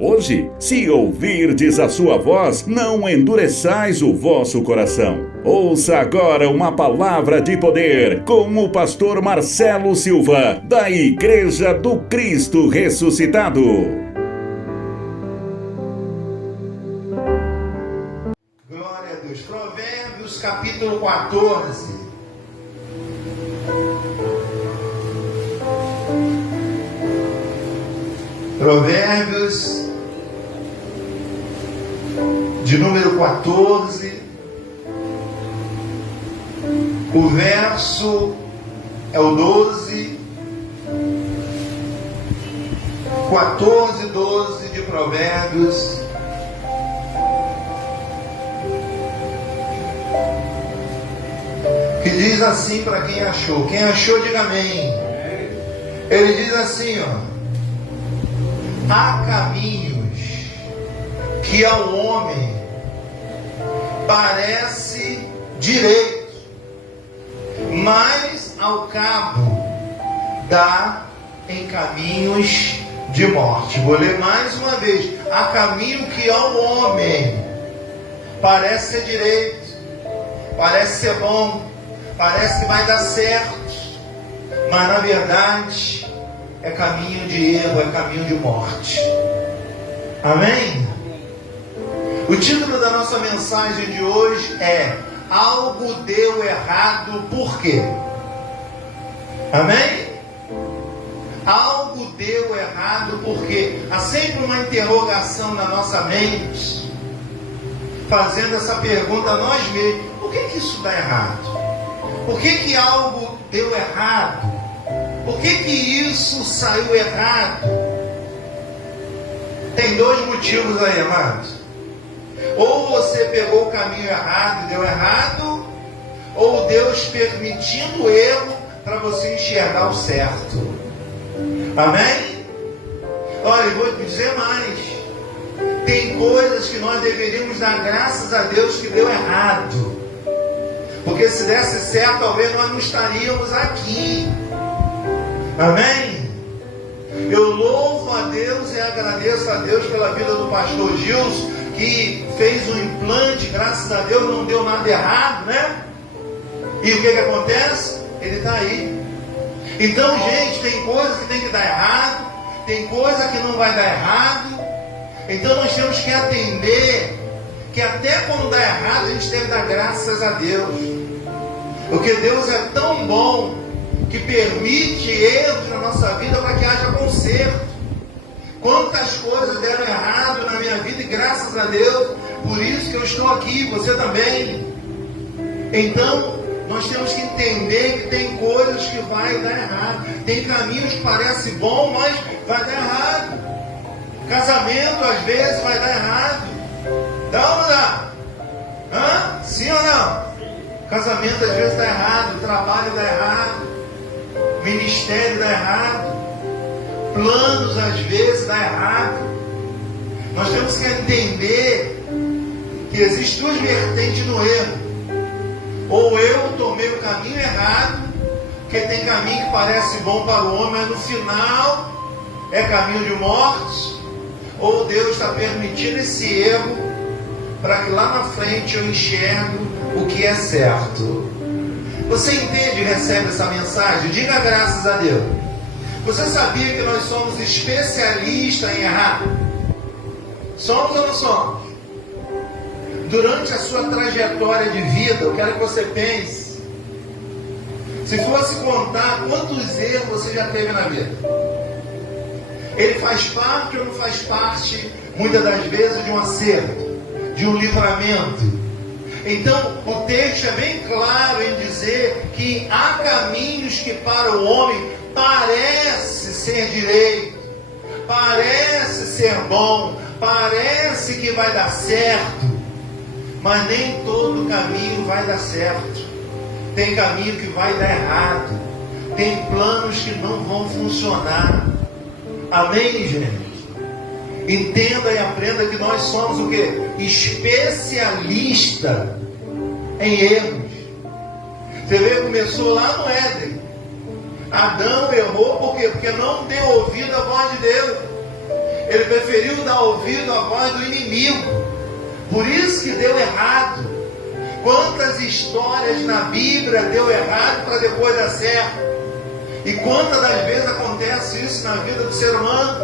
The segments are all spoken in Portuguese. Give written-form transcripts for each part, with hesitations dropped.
Hoje, se ouvirdes a sua voz, não endureçais o vosso coração. Ouça agora uma palavra de poder com o pastor Marcelo Silva, da Igreja do Cristo Ressuscitado. Glória a Deus. Provérbios capítulo 14. Provérbios de número 14. O verso é o 12. 14, 12 de Provérbios. Que diz assim para quem achou. Quem achou, diga amém. Ele diz assim, há caminhos que ao homem parece direito, mas ao cabo dá em caminhos de morte. Vou ler mais uma vez. Há caminho que ao homem parece ser direito, parece ser bom, parece que vai dar certo, mas na verdade é caminho de erro, é caminho de morte. Amém? O título da nossa mensagem de hoje é: algo deu errado, por quê? Amém? Algo deu errado porque há sempre uma interrogação na nossa mente, fazendo essa pergunta a nós mesmos: por que isso dá errado? Por que algo deu errado? Por que isso saiu errado? Tem dois motivos aí, amados. Ou você pegou o caminho errado e deu errado, ou Deus permitindo o erro para você enxergar o certo. Amém? Olha, eu vou te dizer mais. Tem coisas que nós deveríamos dar graças a Deus que deu errado. Porque se desse certo, talvez nós não estaríamos aqui. Amém? Eu louvo a Deus e agradeço a Deus pela vida do pastor Gilson, que fez um implante, graças a Deus não deu nada errado, né? E o que acontece? Ele está aí. Então, gente, tem coisas que tem que dar errado, tem coisa que não vai dar errado. Então nós temos que atender que até quando dá errado a gente deve dar graças a Deus, porque Deus é tão bom que permite erros na nossa vida para que haja conserto. Quantas coisas deram errado na minha vida e graças a Deus, por isso que eu estou aqui, você também. Então nós temos que entender que tem coisas que vai dar errado, tem caminhos que parecem bom, mas vai dar errado. Casamento às vezes vai dar errado. Dá ou não dá? Sim ou não? Casamento às vezes dá errado, trabalho dá errado, ministério dá errado, planos às vezes dá errado. Nós temos que entender que existem duas vertentes no erro. Ou eu tomei o caminho errado, porque tem caminho que parece bom para o homem, mas no final é caminho de morte. Ou Deus está permitindo esse erro para que lá na frente eu enxergo o que é certo. Você entende e recebe essa mensagem? Diga graças a Deus. Você sabia que nós somos especialistas em errar? Somos ou não somos? Durante a sua trajetória de vida, eu quero que você pense, se fosse contar quantos erros você já teve na vida. Ele faz parte ou não faz parte, muitas das vezes, de um acerto, de um livramento. Então, o texto é bem claro em dizer que há caminhos que para o homem parece ser direito, parece ser bom, parece que vai dar certo, mas nem todo caminho vai dar certo. Tem caminho que vai dar errado, tem planos que não vão funcionar. Amém, gente? Entenda e aprenda que nós somos o quê? Especialista em erros. Você vê, começou lá no Éden. Adão errou por quê? Porque não deu ouvido à voz de Deus. Ele preferiu dar ouvido à voz do inimigo. Por isso que deu errado. Quantas histórias na Bíblia deu errado para depois dar certo? E quantas das vezes acontece isso na vida do ser humano?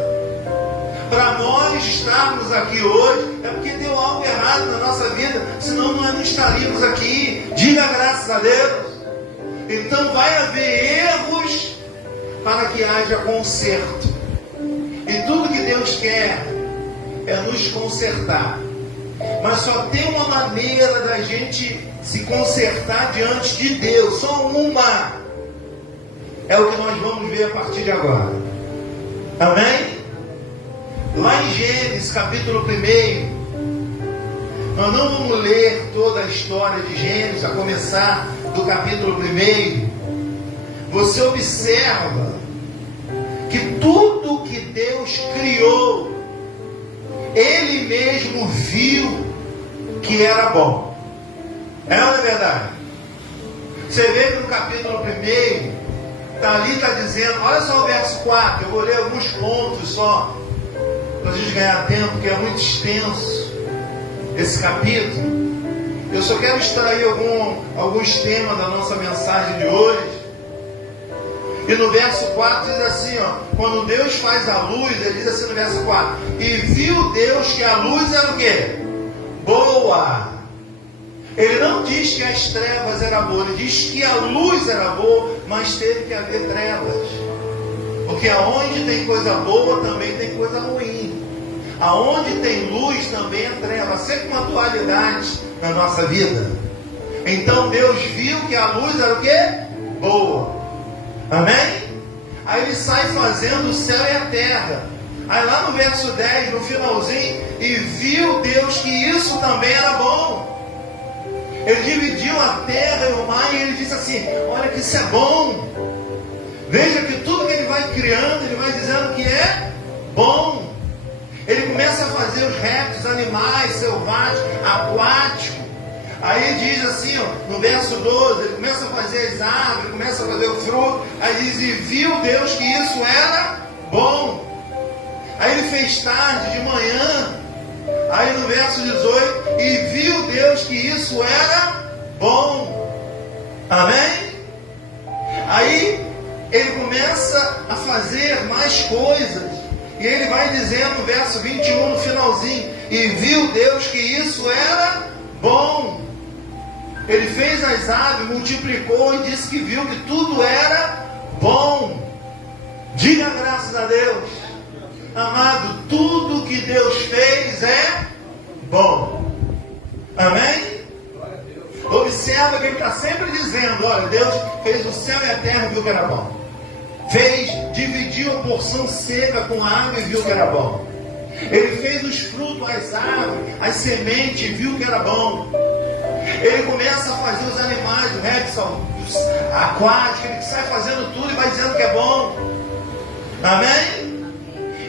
Para nós estarmos aqui hoje, é porque deu algo errado na nossa vida, senão nós não estaríamos aqui. Diga graças a Deus. Então vai haver erros para que haja conserto. E tudo que Deus quer é nos consertar. Mas só tem uma maneira da gente se consertar diante de Deus. Só uma. É o que nós vamos ver a partir de agora. Amém? Lá em Gênesis capítulo 1. Nós não vamos ler toda a história de Gênesis, a começar do capítulo 1. Você observa que tudo que Deus criou, Ele mesmo viu que era bom. É ou não é verdade? Você vê que no capítulo 1, ali está dizendo, olha só o verso 4, eu vou ler alguns pontos só, para a gente ganhar tempo, porque é muito extenso esse capítulo. Eu só quero extrair alguns temas da nossa mensagem de hoje. E no verso 4 diz assim, quando Deus faz a luz, ele diz assim no verso 4, e viu Deus que a luz era o quê? Boa. Ele não diz que as trevas eram boas, ele diz que a luz era boa, mas teve que haver trevas. Porque aonde tem coisa boa, também tem coisa ruim. Aonde tem luz, também é treva. Sempre uma dualidade na nossa vida. Então Deus viu que a luz era o quê? Boa. Amém? Aí ele sai fazendo o céu e a terra. Aí lá no verso 10, no finalzinho, e viu Deus que isso também era bom. Ele dividiu a terra e o mar e ele disse assim, olha que isso é bom. Veja que tudo que ele vai criando, ele vai dizendo que é bom. Ele começa a fazer os répteis, animais, selvagens, aquáticos. Aí diz assim, no verso 12, ele começa a fazer as árvores, começa a fazer o fruto. Aí diz, e viu Deus que isso era bom. Aí ele fez tarde, de manhã. Aí no verso 18, e viu Deus que isso era bom. Amém? Aí ele começa a fazer mais coisas. E ele vai dizendo no verso 21, no finalzinho, e viu Deus que isso era bom. Ele fez as aves, multiplicou e disse que viu que tudo era bom. Diga graças a Deus. Amado, tudo que Deus fez é bom. Amém? Observa que ele está sempre dizendo, olha, Deus fez o céu e a terra e viu que era bom. Dividiu a porção seca com a água e viu que era bom. Ele fez os frutos, as árvores, as sementes e viu que era bom. Ele começa a fazer os animais, o répteis aquáticos, ele sai fazendo tudo e vai dizendo que é bom. Amém?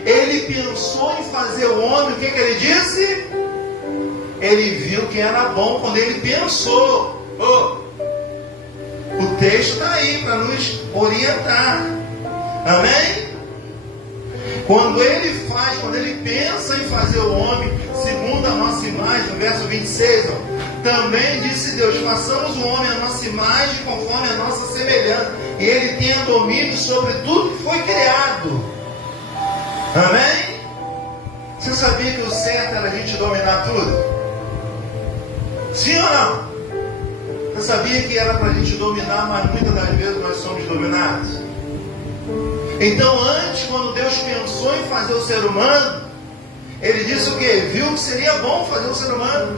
Ele pensou em fazer o homem, o que ele disse? Ele viu que era bom quando ele pensou. O texto está aí para nos orientar. Amém? Quando ele pensa em fazer o homem, segundo a nossa imagem, no verso 26, também disse Deus, façamos o homem a nossa imagem, conforme a nossa semelhança, e ele tenha domínio sobre tudo que foi criado. Amém? Você sabia que o certo era a gente dominar tudo? Sim ou não? Você sabia que era para a gente dominar, mas muitas das vezes nós somos dominados? Então antes, quando Deus pensou em fazer o ser humano, Ele disse o quê? Viu que seria bom fazer o ser humano.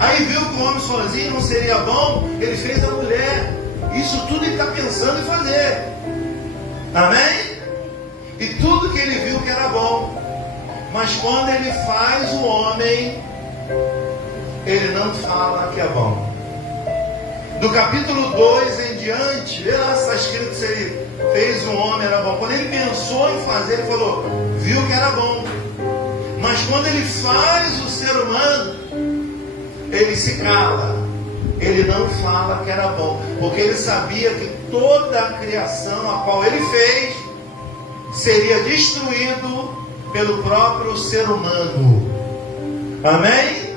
Aí viu que o homem sozinho não seria bom, Ele fez a mulher. Isso tudo Ele está pensando em fazer. Amém? E tudo que Ele viu que era bom. Mas quando Ele faz o homem, Ele não fala que é bom. Do capítulo 2 em diante, vê lá, está escrito que se Ele fez o homem era bom. Quando Ele pensou em fazer, Ele falou, viu que era bom. Mas quando Ele faz o ser humano, Ele se cala. Ele não fala que era bom, porque Ele sabia que toda a criação a qual Ele fez seria destruído pelo próprio ser humano. Amém?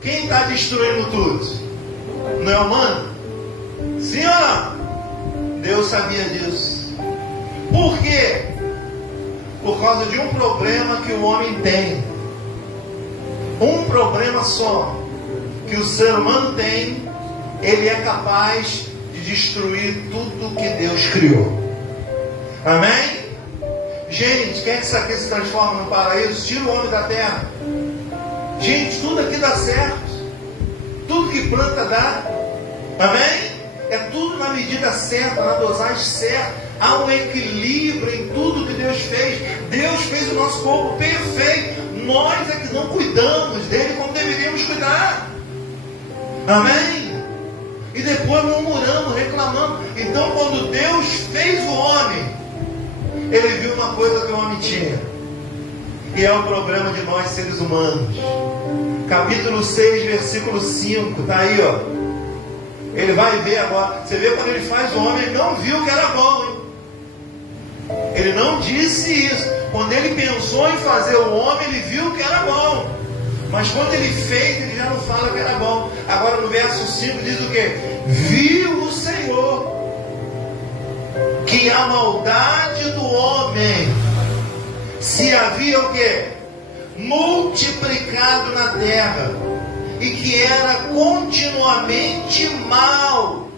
Quem está destruindo tudo? Não é humano? Sim ou não? Deus sabia disso. Por quê? Por causa de um problema que o homem tem. Um problema só que o ser humano tem. Ele é capaz de destruir tudo que Deus criou. Amém? Gente, quer que isso aqui se transforme no paraíso? Tira o homem da terra. Gente, tudo aqui dá certo. Tudo que planta dá. Amém? É tudo na medida certa, na dosagem certa. Há um equilíbrio em tudo que Deus fez. Deus fez o nosso corpo perfeito. Nós é que não cuidamos dele como deveríamos cuidar. Amém? E depois murmuramos, reclamamos. Então, quando Deus fez o homem, Ele viu uma coisa que o homem tinha. E é o problema de nós, seres humanos. Capítulo 6, versículo 5. Está aí, ó. Ele vai ver agora. Você vê quando ele faz o homem, ele não viu que era bom, hein? Ele não disse isso. Quando ele pensou em fazer o homem, ele viu que era bom. Mas quando ele fez, ele já não fala que era bom. Agora no verso 5 diz o quê? Viu o Senhor que a maldade do homem se havia o quê? Multiplicado na terra, e que era continuamente mal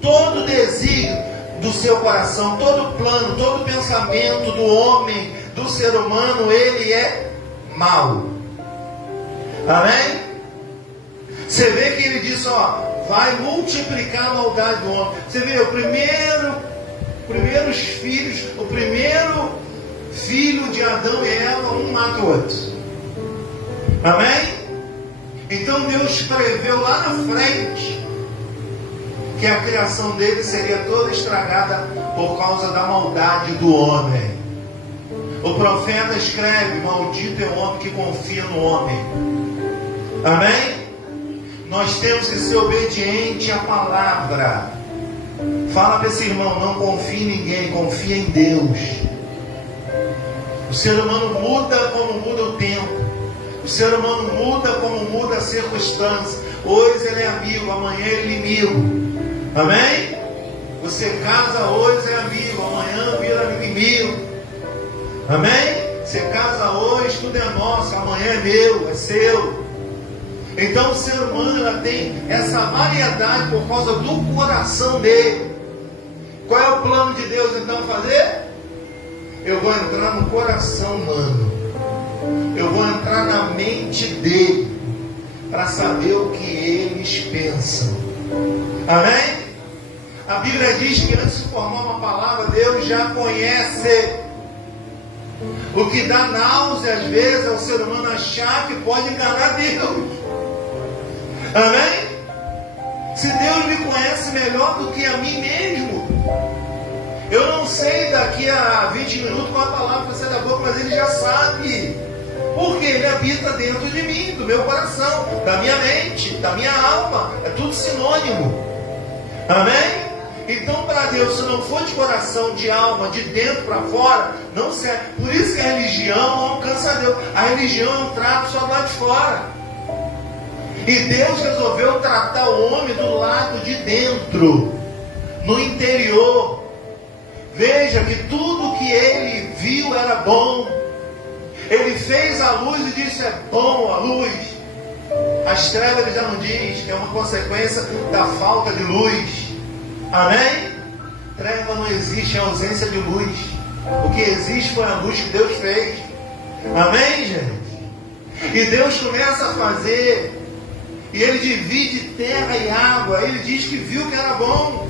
todo desígnio do seu coração, todo plano, todo pensamento do homem, do ser humano, ele é mal. Amém? Você vê que ele diz, ó, vai multiplicar a maldade do homem. Você vê, o primeiro filho de Adão e Eva, um mata o outro. Amém? Então Deus preveu lá na frente que a criação dele seria toda estragada por causa da maldade do homem. O profeta escreve, maldito é o homem que confia no homem. Amém? Nós temos que ser obedientes à palavra. Fala para esse irmão, não confie em ninguém, confia em Deus. O ser humano muda como muda o tempo. O ser humano muda como muda a circunstância. Hoje ele é amigo, amanhã ele é inimigo. Amém? Você casa hoje é amigo, amanhã vira inimigo. Amém? Você casa hoje, tudo é nosso, amanhã é meu, é seu. Então o ser humano ela tem essa variedade por causa do coração dele. Qual é o plano de Deus então fazer? Eu vou entrar no coração humano. Eu vou entrar na mente dele para saber o que eles pensam. Amém? A Bíblia diz que antes de formar uma palavra, Deus já conhece. O que dá náusea às vezes é o ser humano achar que pode enganar Deus. Amém? Se Deus me conhece melhor do que a mim mesmo, eu não sei daqui a 20 minutos qual a palavra que vai sair da boca, mas Ele já sabe. Porque Ele habita dentro de mim, do meu coração, da minha mente, da minha alma. É tudo sinônimo. Amém? Então para Deus, se não for de coração, de alma, de dentro para fora, não serve. Por isso que a religião não alcança Deus. A religião é um trato só do lado de fora. E Deus resolveu tratar o homem do lado de dentro, no interior. Veja que tudo que ele viu era bom. Ele fez a luz e disse, é bom a luz. As trevas ele já não diz, que é uma consequência da falta de luz. Amém? Treva não existe, é ausência de luz. O que existe foi a luz que Deus fez. Amém, gente? E Deus começa a fazer, e Ele divide terra e água. Ele diz que viu que era bom.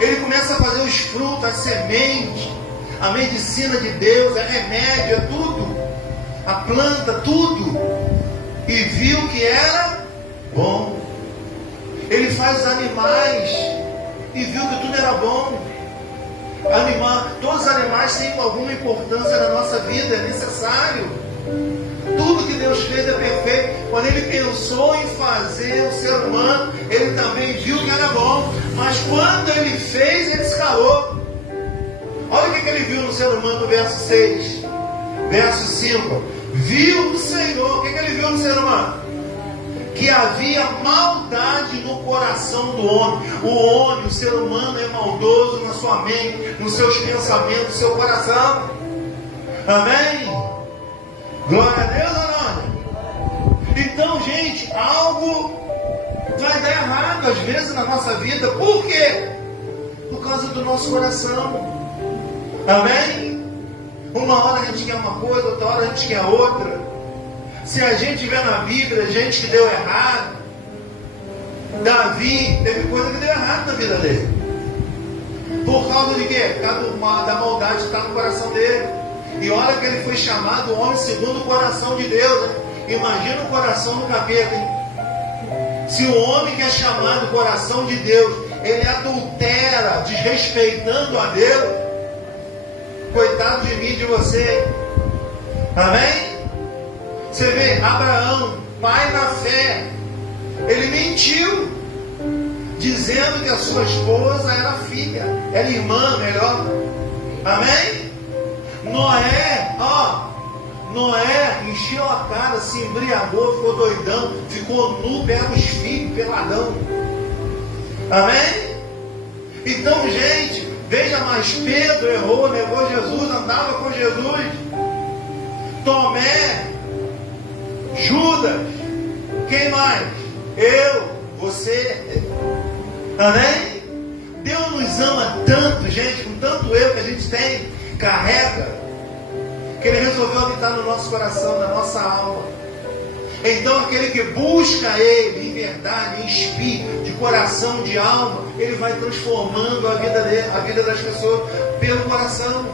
Ele começa a fazer os frutos, a semente, a medicina de Deus, é remédio, é tudo. A planta, tudo. E viu que era bom. Ele faz os animais e viu que tudo era bom. Todos os animais têm alguma importância na nossa vida, é necessário. Tudo que Deus fez é perfeito. Quando Ele pensou em fazer o ser humano, Ele também viu que era bom. Mas quando Ele fez, Ele se calou. Olha o que Ele viu no ser humano no verso 6. Verso 5. Viu o Senhor, o que ele viu no ser humano? Que havia maldade no coração do homem. O homem, o ser humano é maldoso na sua mente, nos seus pensamentos, no seu coração. Amém? Glória a Deus ou não? Então, gente, algo vai dar errado às vezes na nossa vida. Por quê? Por causa do nosso coração. Amém? Uma hora a gente quer uma coisa, outra hora a gente quer outra. Se a gente vê na Bíblia gente que deu errado, Davi teve coisa que deu errado na vida dele. Por causa de quê? Por causa da maldade que está no coração dele. E olha que ele foi chamado homem segundo o coração de Deus. Imagina o coração do capeta, hein? Se o homem que é chamado coração de Deus, ele adultera, desrespeitando a Deus, coitado de mim, de você. Amém? Você vê, Abraão, pai na fé, ele mentiu, dizendo que a sua esposa era filha, era irmã, melhor. Amém? Noé encheu a cara, se embriagou, ficou doidão, ficou nu, pega os filhos, peladão. Amém? Então, gente, veja mais, Pedro errou, negou Jesus, andava com Jesus. Tomé, Judas, quem mais? Eu, você. Amém? Deus nos ama tanto, gente, com tanto eu que a gente tem, carrega, que Ele resolveu habitar no nosso coração, na nossa alma. Então aquele que busca Ele em verdade, em espírito, de coração, de alma, Ele vai transformando a vida dele, a vida das pessoas pelo coração.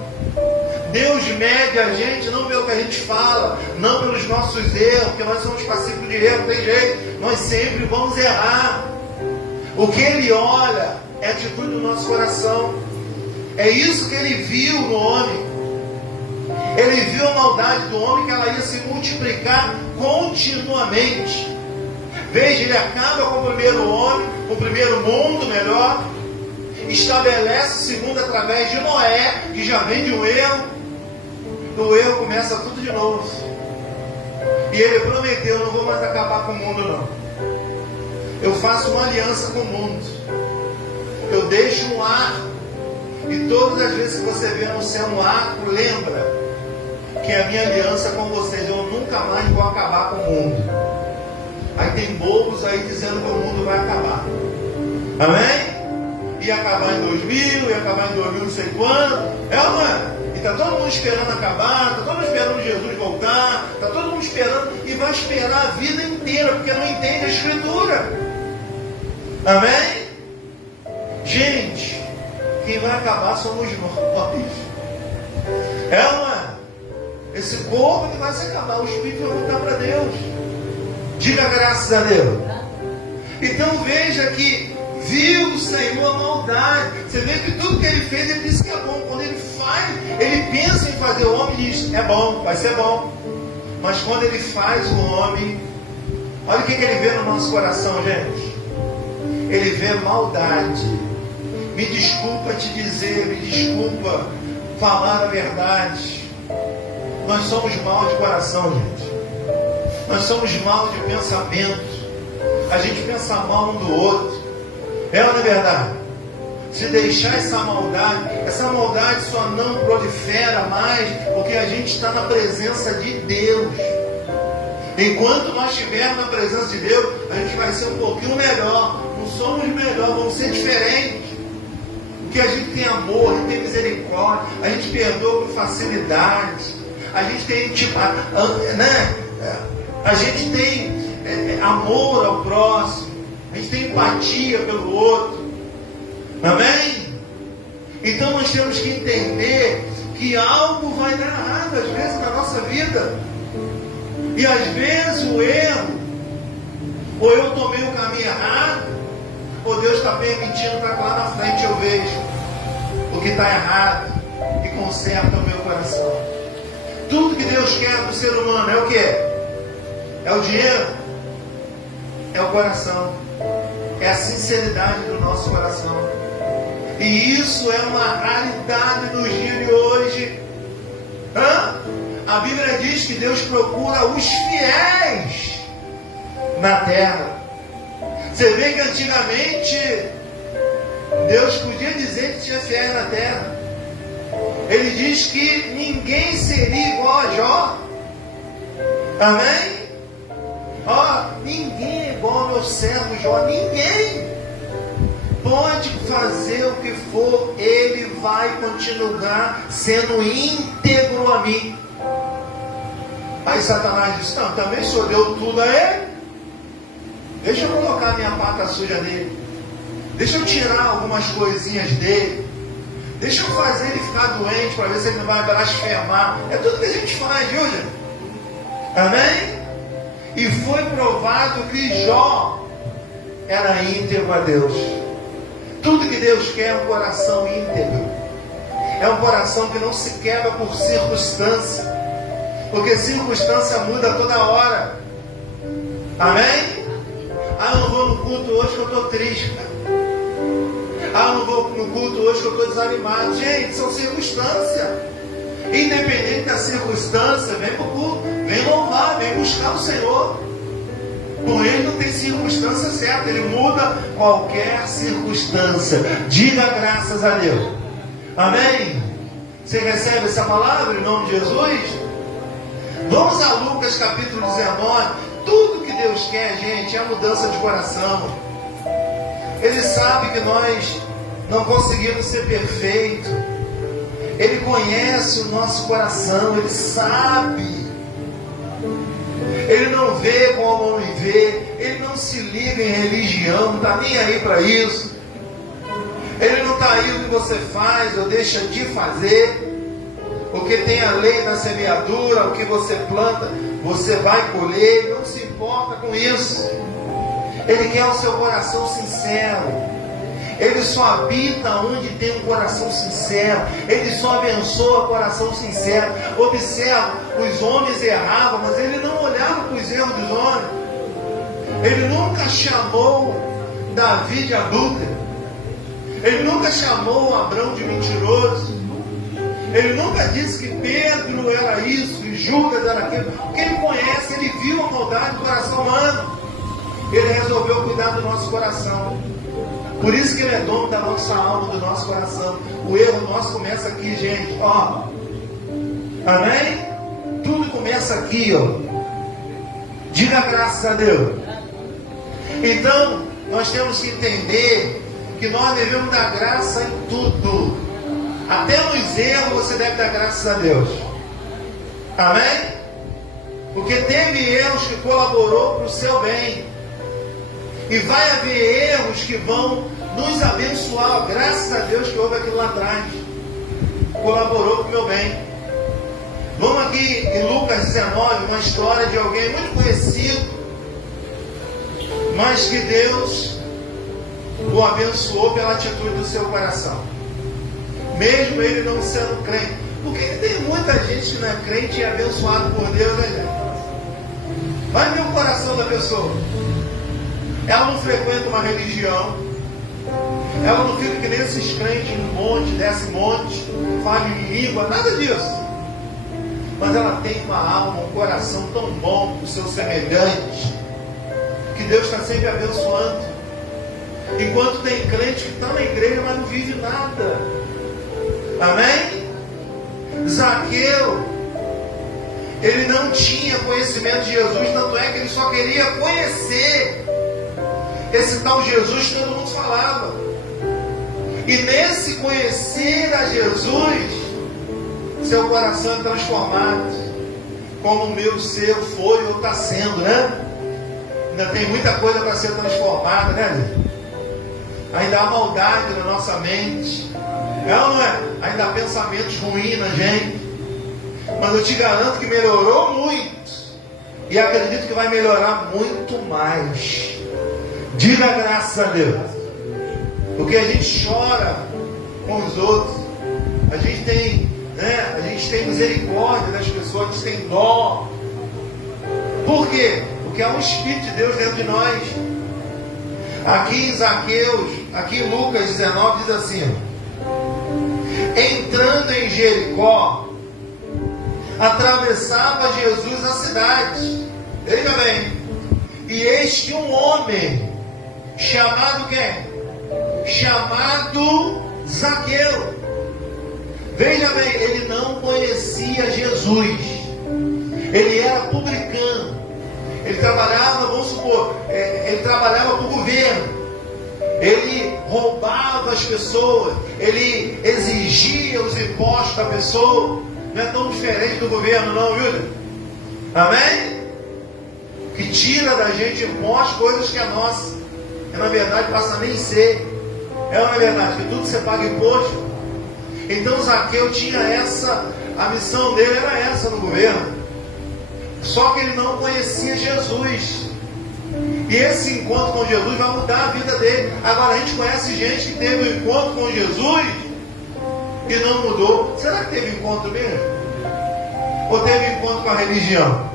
Deus mede a gente não pelo que a gente fala, não pelos nossos erros, porque nós somos passíveis de erro, não tem jeito, nós sempre vamos errar. O que Ele olha é a atitude do nosso coração. É isso que Ele viu no homem. Ele viu a maldade do homem, que ela ia se multiplicar continuamente. Veja, ele acaba com o primeiro homem, o primeiro mundo melhor, estabelece o segundo através de Noé, que já vem de um erro. Do erro começa tudo de novo. E ele prometeu: não vou mais acabar com o mundo, não. Eu faço uma aliança com o mundo. Eu deixo um arco. E todas as vezes que você vê no céu um arco, lembra que é a minha aliança com vocês. Eu nunca mais vou acabar com o mundo. Aí tem bobos aí dizendo que o mundo vai acabar. Amém? Ia acabar em 2000, ia acabar em 2000 não sei quando. É ou não é? E está todo mundo esperando acabar, está todo mundo esperando Jesus voltar, está todo mundo esperando, e vai esperar a vida inteira, porque não entende a Escritura. Amém? Gente, quem vai acabar somos nós. É ou não é? Esse corpo que vai se acabar, o Espírito vai voltar para Deus. Diga graças a Deus. Então veja que viu o Senhor a maldade. Você vê que tudo que Ele fez, Ele disse que é bom. Quando Ele faz, Ele pensa em fazer o homem e diz: é bom, vai ser bom. Mas quando Ele faz o homem, olha o que Ele vê no nosso coração, gente. Ele vê maldade. Me desculpa te dizer, me desculpa falar a verdade. Nós somos mal de coração, gente. Nós somos mal de pensamento. A gente pensa mal um do outro. É ou não é verdade? Se deixar essa maldade só não prolifera mais, porque a gente está na presença de Deus. Enquanto nós estivermos na presença de Deus, a gente vai ser um pouquinho melhor. Não somos melhor, vamos ser diferentes. Porque a gente tem amor, a gente tem misericórdia, a gente perdoa com facilidade. A gente tem, a gente tem amor ao próximo, a gente tem empatia pelo outro. Amém? Então nós temos que entender que algo vai dar errado às vezes na nossa vida. E às vezes o erro, ou eu tomei o caminho errado, ou Deus está permitindo para que lá na frente eu veja o que está errado e conserta o meu coração. Tudo que Deus quer do ser humano é o que? É o dinheiro? É o coração. É a sinceridade do nosso coração. E isso é uma raridade nos dias de hoje. A Bíblia diz que Deus procura os fiéis na terra. Você vê que antigamente Deus podia dizer que tinha fiéis na terra. Ele diz que ninguém seria igual a Jó. Amém? Ninguém é igual ao meu servo Jó. Ninguém. Pode fazer o que for, ele vai continuar sendo íntegro a mim. Aí Satanás disse: não, também o Senhor deu tudo a ele. Deixa eu colocar minha pata suja nele. Deixa eu tirar algumas coisinhas dele. Deixa eu fazer ele ficar doente para ver se ele não vai blasfemar. É tudo que a gente faz, viu, gente? Amém? E foi provado que Jó era íntegro a Deus. Tudo que Deus quer é um coração íntegro. É um coração que não se quebra por circunstância. Porque circunstância muda toda hora. Amém? Eu não vou no culto hoje que eu estou triste, cara. Eu não vou no culto hoje que eu estou desanimado. Gente, são circunstâncias. Independente da circunstância, vem para o culto, vem louvar, vem buscar o Senhor. Com Ele não tem circunstância certa, Ele muda qualquer circunstância. Diga graças a Deus. Amém? Você recebe essa palavra em nome de Jesus? Vamos a Lucas capítulo 19. Tudo que Deus quer, gente, é a mudança de coração. Ele sabe que nós não conseguimos ser perfeitos. Ele conhece o nosso coração, Ele sabe. Ele não vê como o homem vê. Ele não se liga em religião, não está nem aí para isso. Ele não está aí o que você faz ou deixa de fazer. Porque tem a lei da semeadura, o que você planta, você vai colher. Ele não se importa com isso. Ele quer o seu coração sincero. Ele só habita onde tem um coração sincero. Ele só abençoa coração sincero. Observa, os homens erravam, mas ele não olhava para os erros dos homens. Ele nunca chamou Davi de adúltero. Ele nunca chamou Abrão de mentiroso. Ele nunca disse que Pedro era isso e Judas era aquilo. Porque ele conhece, ele viu a maldade do coração humano. Ele resolveu cuidar do nosso coração. Por isso que Ele é dono da nossa alma, do nosso coração. O erro nosso começa aqui, gente. Amém? Tudo começa aqui, Diga graças a Deus. Então, nós temos que entender que nós devemos dar graça em tudo. Até nos erros você deve dar graças a Deus. Amém? Porque teve erros que colaborou para o seu bem. E vai haver erros que vão nos abençoar. Graças a Deus que houve aquilo lá atrás. Colaborou para o meu bem. Vamos aqui em Lucas 19, uma história de alguém muito conhecido, mas que Deus o abençoou pela atitude do seu coração. Mesmo ele não sendo crente. Porque tem muita gente que não é crente e é abençoado por Deus, né, gente? Vai ver o coração da pessoa. Ela não frequenta uma religião. Ela não fica que nem esses crentes no monte, desce monte, fala em língua, nada disso. Mas ela tem uma alma, um coração tão bom para o seu semelhante, que Deus está sempre abençoando. Enquanto tem crente que está na igreja, mas não vive nada. Amém? Zaqueu, ele não tinha conhecimento de Jesus, tanto é que ele só queria conhecer esse tal Jesus que todo mundo falava. E nesse conhecer a Jesus, seu coração é transformado, como o meu ser foi ou está sendo, né? Ainda tem muita coisa para ser transformada, né, gente? Ainda há maldade na nossa mente. É ou não é? Ainda há pensamentos ruins na gente. Mas eu te garanto que melhorou muito. E acredito que vai melhorar muito mais. Diga graças a Deus. Porque a gente chora com os outros. A gente tem, né? A gente tem misericórdia das pessoas, a gente tem dó. Por quê? Porque há um Espírito de Deus dentro de nós. Aqui em Zaqueus, aqui em Lucas 19 diz assim: entrando em Jericó, atravessava Jesus a cidade. Veja bem. E eis que um homem, chamado quem? Chamado Zaqueu. Veja bem, ele não conhecia Jesus. Ele era publicano. Ele trabalhava, vamos supor, ele trabalhava para o governo. Ele roubava as pessoas. Ele exigia os impostos da pessoa. Não é tão diferente do governo não, viu? Amém? Que tira da gente impostos, coisas que é nossa. Que na verdade passa a nem ser. É ou não é verdade? Que tudo você paga imposto. Então Zaqueu tinha essa, a missão dele era essa no governo. Só que ele não conhecia Jesus. E esse encontro com Jesus vai mudar a vida dele. Agora a gente conhece gente que teve um encontro com Jesus e não mudou. Será que teve encontro mesmo? Ou teve encontro com a religião?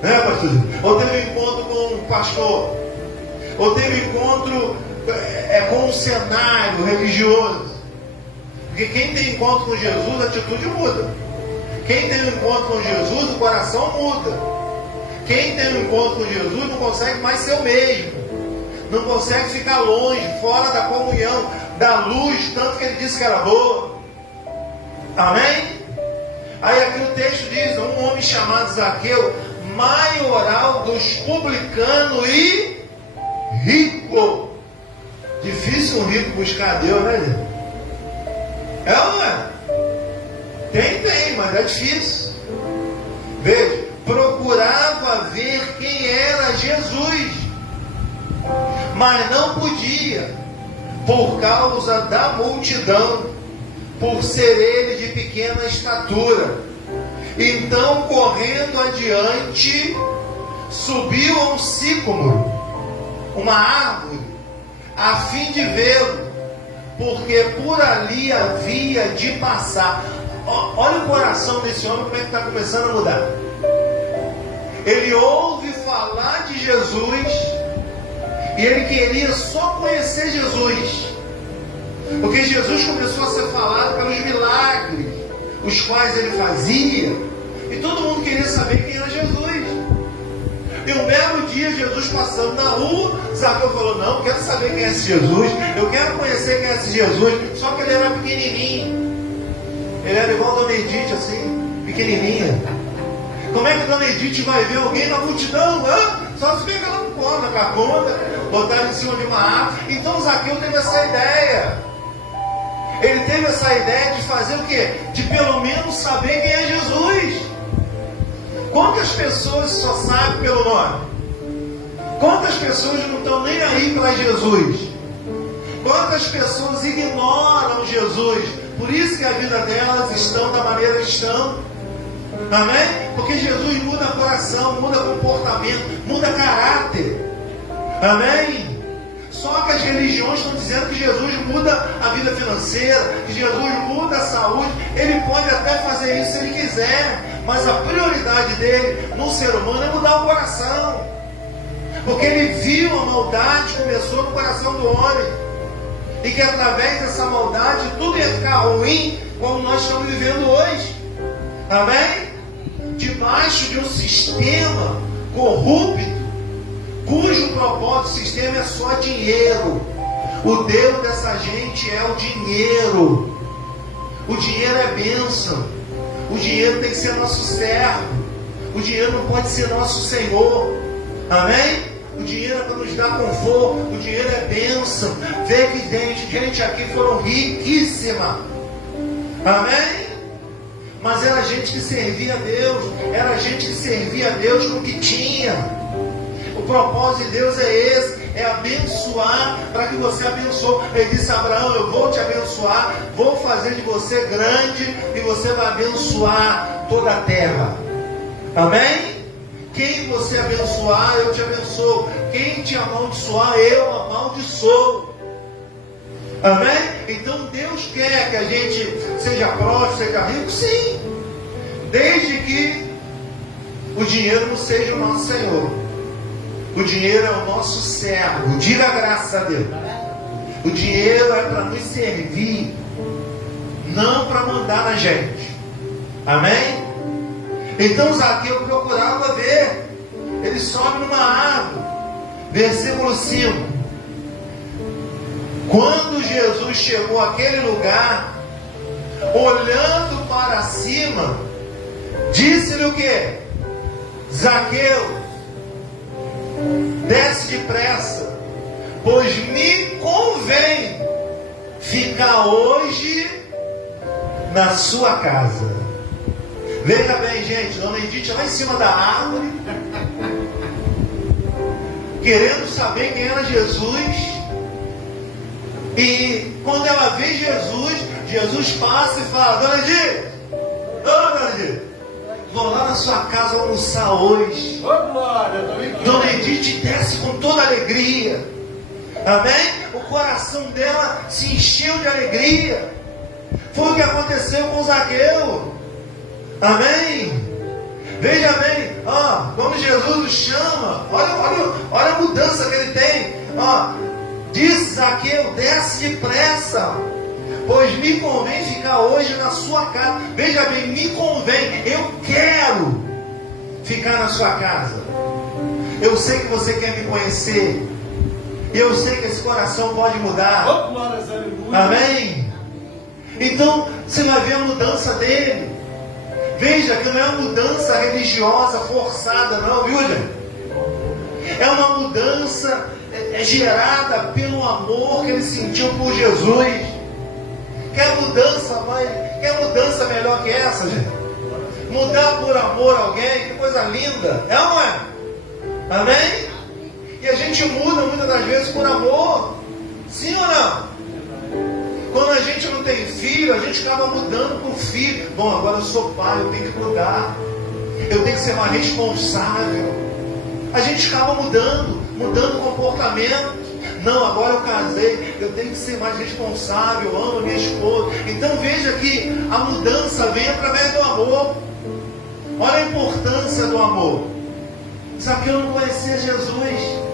Né, pastor? Ou teve encontro com o pastor? Ou teve encontro com um cenário religioso? Porque quem tem encontro com Jesus, a atitude muda. Quem tem um encontro com Jesus, o coração muda. Quem tem um encontro com Jesus não consegue mais ser o mesmo. Não consegue ficar longe, fora da comunhão, da luz, tanto que ele disse que era boa. Amém? Aí aqui o texto diz, um homem chamado Zaqueu, maioral dos publicanos e rico. Difícil um rico buscar Deus, né, gente? É ou não é? Tem, mas é difícil. Veja, procurava ver quem era Jesus, mas não podia, por causa da multidão, por ser ele de pequena estatura. Então, correndo adiante, subiu a um sicômoro, uma árvore, a fim de vê-lo, porque por ali havia de passar. Olha o coração desse homem, como é que está começando a mudar. Ele ouve falar de Jesus e ele queria só conhecer Jesus, porque Jesus começou a ser falado pelos milagres os quais ele fazia, e todo mundo queria saber quem era Jesus. E um belo dia, Jesus passando na rua, Zaqueu falou, não, quero saber quem é esse Jesus, eu quero conhecer quem é esse Jesus. Só que ele era pequenininho, ele era igual a Dona Edith, assim, pequenininha. Como é que a Dona Edith vai ver alguém na multidão? Só se pegar lá no colo, na carconda, botar em cima de uma árvore. Então Zaqueu teve essa ideia. Ele teve essa ideia de fazer o quê? De pelo menos saber quem é Jesus. Quantas pessoas só sabem pelo nome? Quantas pessoas não estão nem aí para Jesus? Quantas pessoas ignoram Jesus? Por isso que a vida delas estão da maneira que estão. Amém? Porque Jesus muda coração, muda comportamento, muda caráter. Amém? Só que as religiões estão dizendo que Jesus muda a vida financeira, que Jesus muda a saúde. Ele pode até fazer isso se ele quiser, mas a prioridade dele no ser humano é mudar o coração. Porque ele viu a maldade que começou no coração do homem, e que através dessa maldade tudo ia ficar ruim, como nós estamos vivendo hoje. Amém? Debaixo de um sistema corrupto, cujo propósito do sistema é só dinheiro. O Deus dessa gente é o dinheiro. O dinheiro é bênção. O dinheiro tem que ser nosso servo. O dinheiro não pode ser nosso Senhor. Amém? O dinheiro é para nos dar conforto. O dinheiro é bênção. Vê que gente aqui foram riquíssima. Amém? Mas era gente que servia a Deus. Era gente que servia a Deus com o que tinha. O propósito de Deus é esse, é abençoar para que você abençoe. Ele disse a Abraão, eu vou te abençoar, vou fazer de você grande e você vai abençoar toda a terra. Amém? Quem você abençoar, eu te abençoo. Quem te amaldiçoar, eu amaldiçoo. Amém? Então Deus quer que a gente seja próspero, seja rico, sim, desde que o dinheiro não seja o nosso Senhor. O dinheiro é o nosso servo. Diga graças a Deus. O dinheiro é para nos servir, não para mandar na gente. Amém? Então Zaqueu procurava ver. Ele sobe numa árvore. Versículo 5. Quando Jesus chegou àquele lugar, olhando para cima, disse-lhe o quê? Zaqueu, desce depressa, pois me convém ficar hoje na sua casa. Veja bem, gente, Dona Edith lá em cima da árvore, querendo saber quem era Jesus. E quando ela vê Jesus, Jesus passa e fala: Dona Edith, Dona Edith, vou lá na sua casa almoçar hoje. Dona Edith desce com toda alegria. Amém? O coração dela se encheu de alegria. Foi o que aconteceu com Zaqueu. Amém? Veja bem, quando Jesus o chama, olha a mudança que ele tem. Disse Zaqueu, desce depressa, pois me convém ficar hoje na sua casa. Veja bem, me convém, eu quero ficar na sua casa. Eu sei que você quer me conhecer. Eu sei que esse coração pode mudar. Amém? Então, você vai ver a mudança dele. Veja que não é uma mudança religiosa forçada, não, viu, gente? É uma mudança gerada pelo amor que ele sentiu por Jesus. Quer mudança, mãe? Quer mudança melhor que essa, gente? Mudar por amor a alguém, que coisa linda. É ou não é? Amém? E a gente muda muitas das vezes por amor. Sim ou não? Quando a gente não tem filho, a gente acaba mudando por filho. Bom, agora eu sou pai, eu tenho que mudar. Eu tenho que ser mais responsável. A gente acaba mudando o comportamento. Não, agora eu casei, eu tenho que ser mais responsável, eu amo a minha esposa. Então veja que a mudança vem através do amor. Olha a importância do amor. Zaqueu não conhecia Jesus.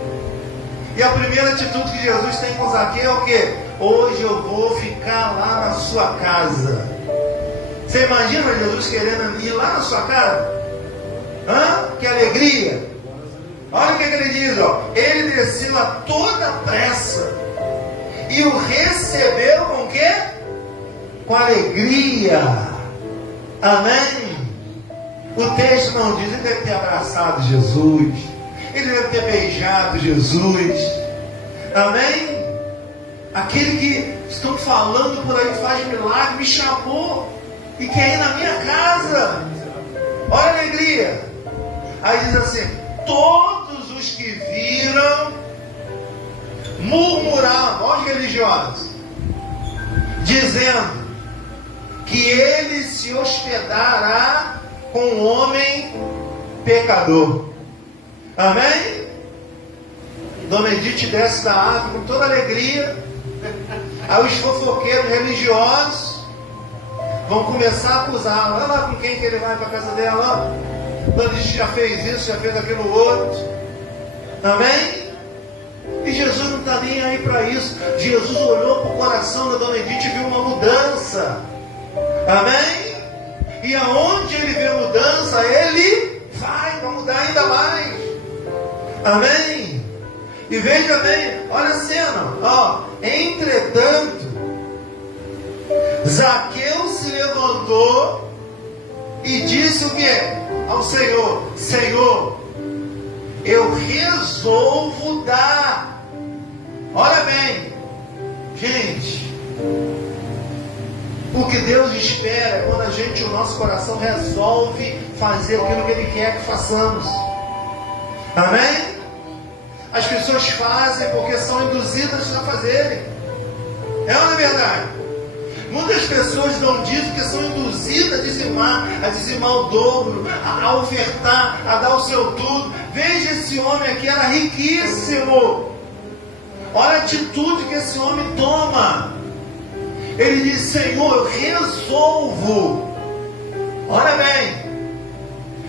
E a primeira atitude que Jesus tem com Zaqueu é o quê? Hoje eu vou ficar lá na sua casa. Você imagina Jesus querendo ir lá na sua casa? Que alegria! Olha o que ele diz, ele desceu a toda pressa e o recebeu com o quê? Com alegria. Amém? O texto não diz, ele deve ter abraçado Jesus, ele deve ter beijado Jesus. Amém? Aquele que estão falando por aí faz milagre, me chamou e quer ir na minha casa. Olha a alegria. Aí diz assim: todos os que viram murmuravam, olha os religiosos, dizendo que ele se hospedará com um homem pecador. Amém? Dona Edith desce da árvore com toda alegria. Aí os fofoqueiros religiosos vão começar a acusá-la. Olha lá com quem que ele vai para a casa dela. Dona Edith já fez isso, já fez aquilo outro. Amém? E Jesus não está nem aí para isso. Jesus olhou para o coração da Dona Edith e viu uma mudança. Amém? E aonde ele vê mudança, ele vai para mudar ainda mais. Amém? E veja bem, olha a cena. Entretanto, Zaqueu se levantou e disse o quê? Ao Senhor: Senhor, eu resolvo dar. Olha bem, gente, o que Deus espera é quando o nosso coração resolve fazer aquilo que Ele quer que façamos. Amém? As pessoas fazem porque são induzidas a fazerem. É ou não é verdade? Muitas pessoas dão dito que são induzidas a dizimar o dobro, a ofertar, a dar o seu tudo. Veja, esse homem aqui era riquíssimo. Olha a atitude que esse homem toma. Ele diz: Senhor, eu resolvo. Olha bem.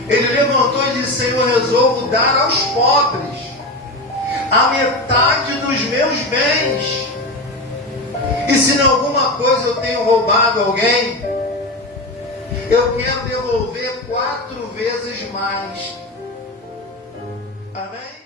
Ele levantou e disse: Senhor, eu resolvo dar aos pobres a metade dos meus bens. E se em alguma coisa eu tenho roubado alguém, Eu quero devolver 4 vezes mais. Amém?